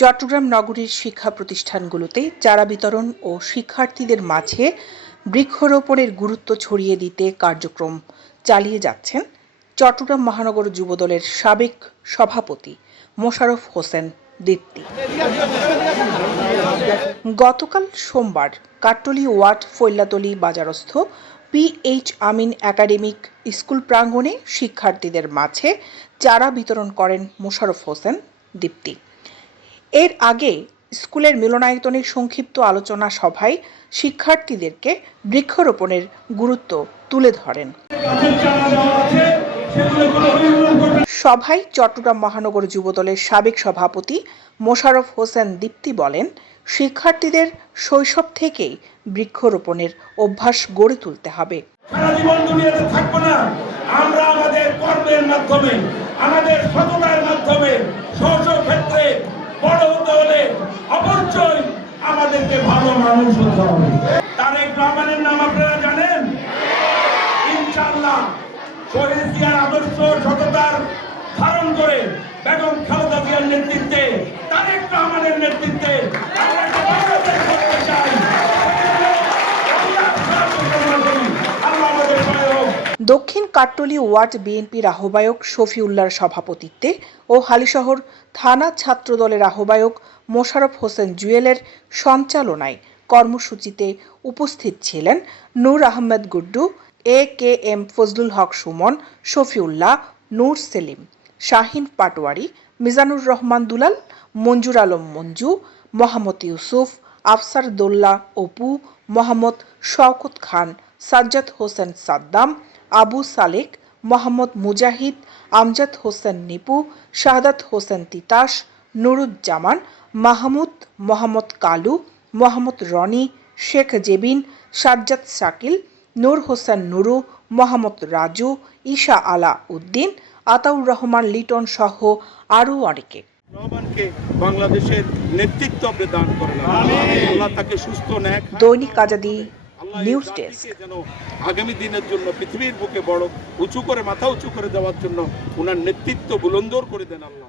চট্টগ্রাম নগরীর শিক্ষা প্রতিষ্ঠানগুলোতে চারা বিতরণ ও শিক্ষার্থীদের মাঝে বৃক্ষরোপণের গুরুত্ব ছড়িয়ে দিতে কার্যক্রম চালিয়ে যাচ্ছেন চট্টগ্রাম মহানগর যুবদলের সাবেক সভাপতি মোশাররফ হোসেন দীপ্তি। গতকাল সোমবার কাট্টলী ওয়ার্ড ফৈল্লাতলী বাজারস্থ PH আমিন একাডেমিক স্কুল প্রাঙ্গণে শিক্ষার্থীদের মাঝে চারা বিতরণ করেন মোশাররফ হোসেন দীপ্তি। এর আগে স্কুলের মিলনায়তনে সংক্ষিপ্ত আলোচনা সভায় শিক্ষার্থীদেরকে বৃক্ষরোপণের গুরুত্ব তুলে ধরেন। সভায় চট্টগ্রাম মহানগর যুবদলের সাবেক সভাপতি মোশাররফ হোসেন দীপ্তি বলেন, শিক্ষার্থীদের শৈশব থেকেই বৃক্ষরোপণের অভ্যাস গড়ে তুলতে হবে। সারা জীবন দুনিয়াতে থাকবো না, আমরা আমাদের কর্মের মাধ্যমে, আমাদের সততার মাধ্যমে ক্ষেত্রে বড় হতে হলে অবশ্যই আমাদেরকে ভালো মানুষ হতে হবে। তারেক রহমানের নাম আপনারা জানেন। ইনশাআল্লাহ শহীদ জিয়ার আদর্শ সততার ধারণ করে বেগম খালেদা জিয়ার নেতৃত্বে, তারেক রহমানের নেতৃত্বে আমরা বাংলাদেশ করতে চাই। দক্ষিণ কাট্টলী ওয়ার্ড বিএনপির আহ্বায়ক শফিউল্লাহর সভাপতিত্বে ও হালিশহর থানা ছাত্রদলের আহ্বায়ক মোশাররফ হোসেন জুয়েলের সঞ্চালনায় কর্মসূচিতে উপস্থিত ছিলেন নূর আহমেদ গুড্ডু, AKM ফজলুল হক সুমন, শফিউল্লাহ, নূর সেলিম, শাহিন পাটোয়ারি, মিজানুর রহমান দুলাল, মঞ্জুর আলম মঞ্জু, মোহাম্মদ ইউসুফ, আফসার দোল্লা অপু, মোহাম্মদ শওকত খান, সাজ্জাদ হোসেন সাদ্দাম, আবু সালেক, মোহাম্মদ মুজাহিদ, আমজাদ হোসেন নিপু, শাহাদাত হোসেন তিতাস, নুরুজ্জামান মাহমুদ, মোহাম্মদ কালু, মোহাম্মদ রনি, শেখ জেবিন, সাজ্জাদ শাকিল, নূর হোসেন নুরু, মোহাম্মদ রাজু, ঈশা আলা উদ্দিন, আতাউর রহমান লিটন সহ আরও অনেকে। রহমানকে বাংলাদেশের নেতৃত্ব প্রদান করেন, আল্লাহ তাকে সুস্থ নেক। দৈনিক আজাদী নিউজ ডেস্ক। যেন আগামী দিনের জন্য পৃথিবীর বুকে বড় উঁচু করে মাথা উঁচু করে দেওয়ার জন্য ওনার নেতৃত্ব বুলন্দর করে দেন আল্লাহ।